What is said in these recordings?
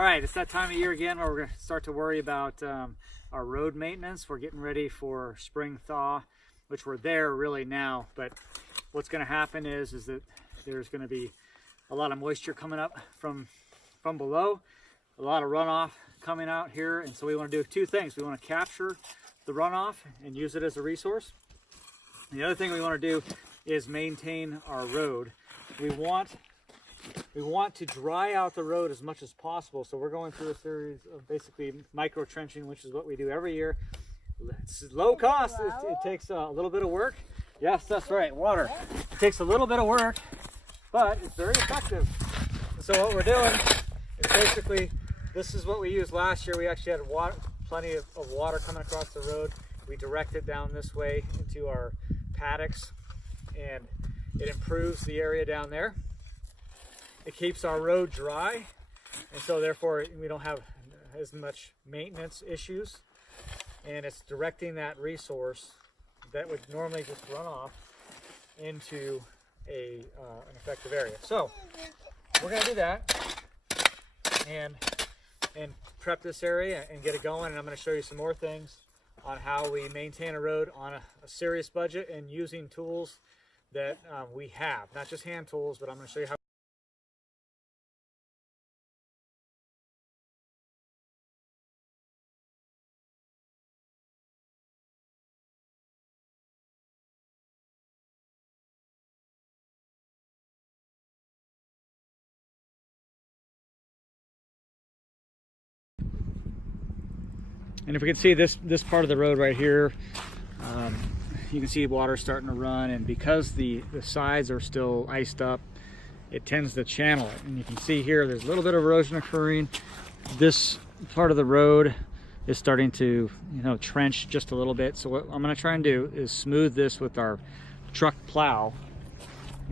All right, it's that time of year again where we're going to start to worry about our road maintenance. We're getting ready for spring thaw, which we're there really now. But what's going to happen is that there's going to be a lot of moisture coming up from below, a lot of runoff coming out here. And so we want to do two things. We want to capture the runoff and use it as a resource. And the other thing we want to do is maintain our road. We want to dry out the road as much as possible. So we're going through a series of basically micro trenching, which is what we do every year. It's low cost. It takes a little bit of work. Yes, that's right, water. It takes a little bit of work, but it's very effective. And so what we're doing is basically, this is what we used last year. We actually had plenty of water coming across the road. We direct it down this way into our paddocks, and it improves the area down there. It keeps our road dry, and so therefore we don't have as much maintenance issues, and it's directing that resource that would normally just run off into an effective area. So we're going to do that and prep this area and get it going, and I'm going to show you some more things on how we maintain a road on a serious budget and using tools that we have, not just hand tools, but I'm going to show you how. And if we can see this part of the road right here, you can see water starting to run, and because the sides are still iced up, it tends to channel it. And you can see here there's a little bit of erosion occurring. This part of the road is starting to, trench just a little bit. So what I'm going to try and do is smooth this with our truck plow.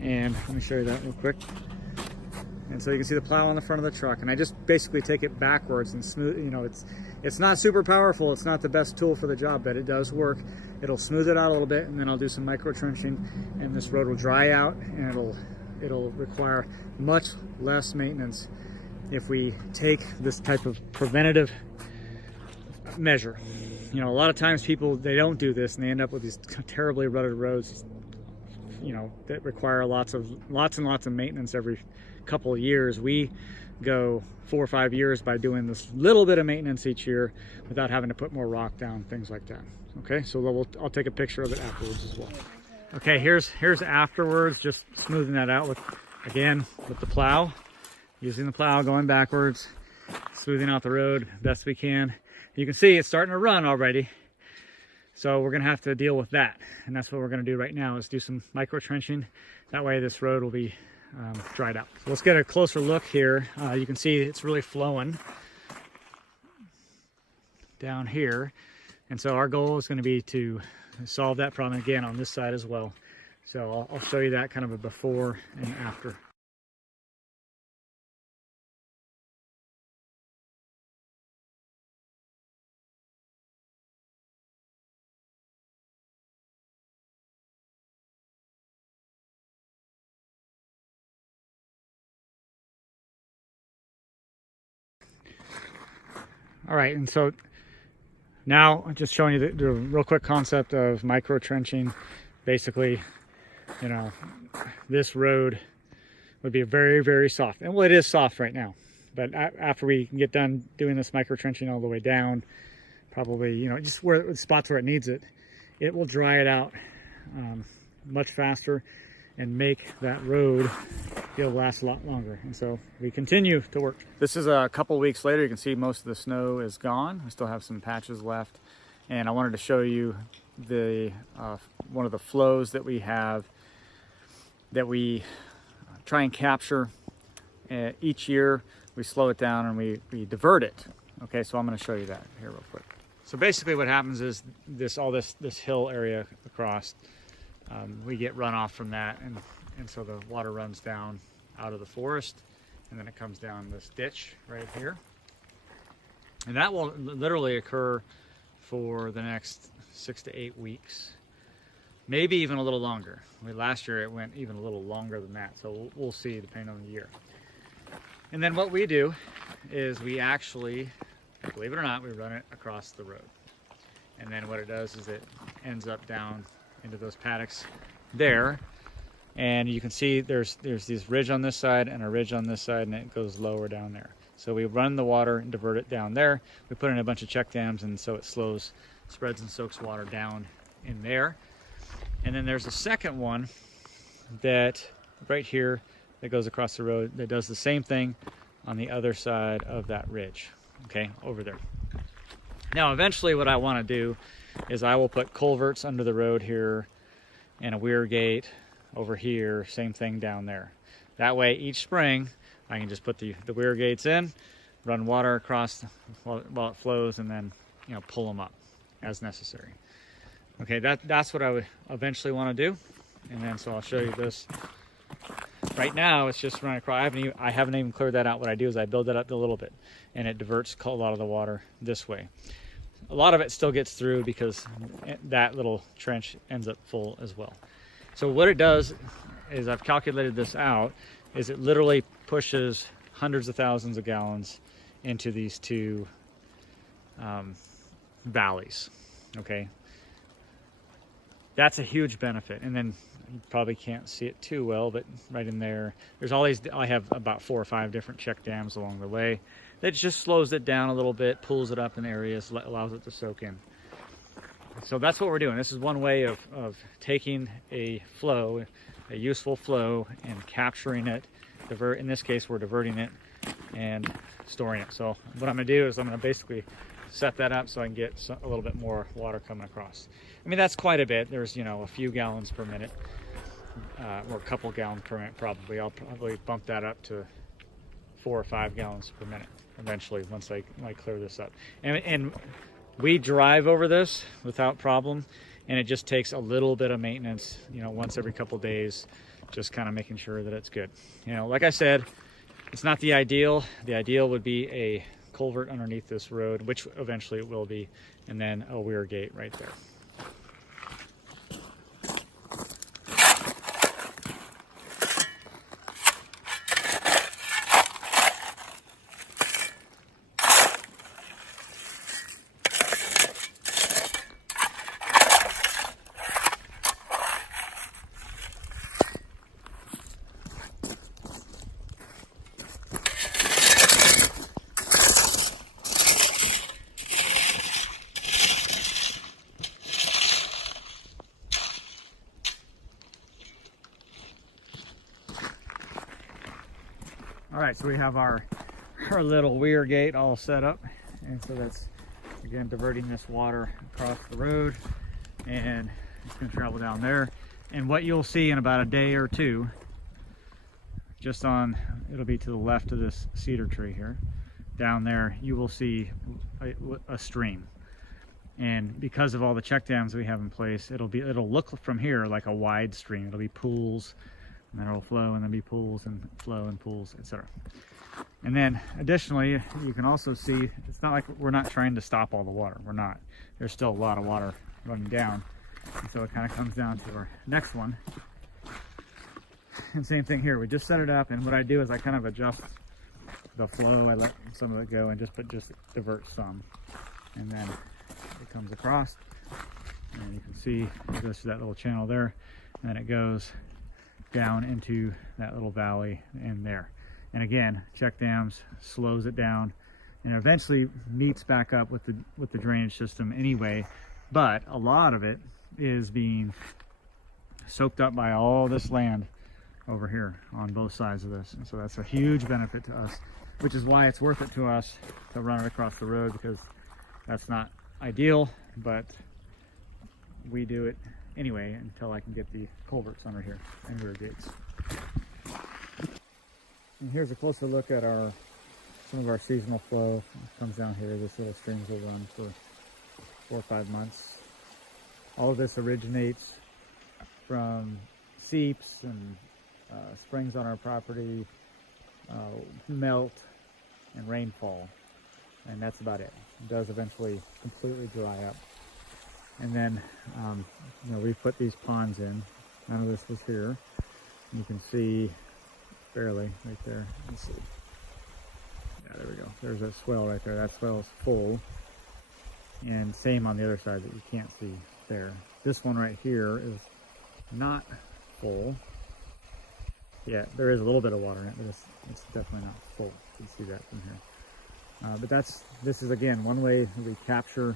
And let me show you that real quick. And so you can see the plow on the front of the truck, and I just basically take it backwards and smooth. It's not super powerful, it's not the best tool for the job, but it does work. It'll smooth it out a little bit, and then I'll do some micro trenching, and this road will dry out, and it'll require much less maintenance if we take this type of preventative measure. A lot of times people, they don't do this, and they end up with these terribly rutted roads, that require lots and lots of maintenance every couple of years. We go 4 or 5 years by doing this little bit of maintenance each year without having to put more rock down, things like that. Okay, so I'll take a picture of it afterwards as well. Okay, here's afterwards, just smoothing that out with the plow, using the plow, going backwards, smoothing out the road best we can. You can see it's starting to run already, so we're gonna have to deal with that, and that's what we're gonna do right now, is do some micro trenching. That way this road will be dried out. So let's get a closer look here. You can see it's really flowing down here, and so our goal is going to be to solve that problem again on this side as well. So I'll show you that kind of a before and after. All right, and so now I'm just showing you the real quick concept of micro trenching. Basically, this road would be very, very soft. And well, it is soft right now, but after we get done doing this micro trenching all the way down, probably, just where the spots where it needs it, it will dry it out much faster and make that road be able to last a lot longer. And so we continue to work. This is a couple weeks later. You can see most of the snow is gone. We still have some patches left, and I wanted to show you the one of the flows that we have that we try and capture. Each year we slow it down and we divert it. Okay, so I'm going to show you that here real quick. So basically what happens is this hill area across, we get runoff from that, and so the water runs down out of the forest, and then it comes down this ditch right here. And that will literally occur for the next 6 to 8 weeks, maybe even a little longer. Last year it went even a little longer than that, so we'll see depending on the year. And then what we do is we actually, believe it or not, we run it across the road. And then what it does is it ends up down into those paddocks there. And you can see there's this ridge on this side and a ridge on this side, and it goes lower down there. So we run the water and divert it down there. We put in a bunch of check dams, and so it spreads and soaks water down in there. And then there's a second one that right here that goes across the road that does the same thing on the other side of that ridge, okay, over there. Now eventually what I want to do is I will put culverts under the road here and a weir gate over here, same thing down there. That way each spring I can just put the weir gates in, run water across while it flows, and then, you know, pull them up as necessary. Okay, that's what I would eventually want to do. And then so I'll show you this. Right now it's just running across. I haven't even cleared that out. What I do is I build that up a little bit, and it diverts a lot of the water this way. A lot of it still gets through because that little trench ends up full as well. So what it does is, I've calculated this out, is it literally pushes hundreds of thousands of gallons into these two valleys. Okay, that's a huge benefit. And then you probably can't see it too well, but right in there, there's all these, I have about 4 or 5 different check dams along the way that just slows it down a little bit, pulls it up in areas, allows it to soak in. So that's what we're doing. This is one way of taking a flow, a useful flow, and capturing it. In this case, we're diverting it and storing it. So what I'm gonna do is I'm gonna basically set that up so I can get a little bit more water coming across. I mean, that's quite a bit. There's, you know, a few gallons per minute, or a couple gallons per minute probably. I'll probably bump that up to 4 or 5 gallons per minute eventually once I clear this up. And we drive over this without problem, and it just takes a little bit of maintenance, you know, once every couple days, just kind of making sure that it's good. You know, like I said, it's not the ideal. The ideal would be a culvert underneath this road, which eventually it will be, and then a weir gate right there. All right, so we have our little weir gate all set up, and so that's, again, diverting this water across the road, and it's going to travel down there. And what you'll see in about a day or two, just on, it'll be to the left of this cedar tree here, down there, you will see a stream. And because of all the check dams we have in place, it'll look from here like a wide stream. It'll be pools, and then it'll flow, and then be pools and flow and pools, etc. And then additionally, you can also see, it's not like we're not trying to stop all the water. We're not. There's still a lot of water running down. And so it kind of comes down to our next one. And same thing here. We just set it up, and what I do is I kind of adjust the flow. I let some of it go and just divert some. And then it comes across, and you can see it goes to that little channel there, and then it goes down into that little valley in there. And again, check dams slows it down, and eventually meets back up with the drainage system anyway. But a lot of it is being soaked up by all this land over here on both sides of this, and so that's a huge benefit to us, which is why it's worth it to us to run it across the road, because that's not ideal, but we do it anyway until I can get the culverts under here and weir gates. And here's a closer look at some of our seasonal flow. It comes down here. This little streams will run for 4 or 5 months. All of this originates from seeps and springs on our property, melt, and rainfall, and that's about it. It does eventually completely dry up. And then, you know, we've put these ponds in. None of this was here. You can see barely right there. Let's see. Yeah, there we go. There's a swell right there. That swell is full. And same on the other side that you can't see there. This one right here is not full. Yeah, there is a little bit of water in it, but it's definitely not full. You can see that from here. But this is again one way that we capture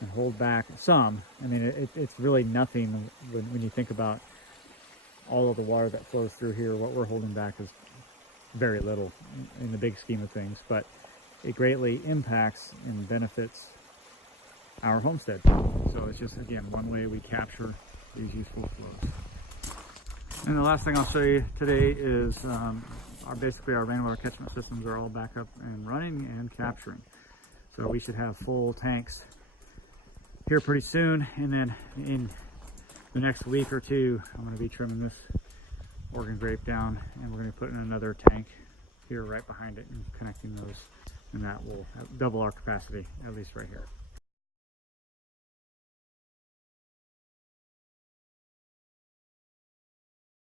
and hold back some. I mean, it's really nothing when you think about all of the water that flows through here. What we're holding back is very little in the big scheme of things, but it greatly impacts and benefits our homestead. So it's just, again, one way we capture these useful flows. And the last thing I'll show you today is basically our rainwater catchment systems are all back up and running and capturing. So we should have full tanks here pretty soon, and then in the next week or two, I'm going to be trimming this Oregon grape down, and we're going to put in another tank here right behind it and connecting those, and that will double our capacity, at least right here.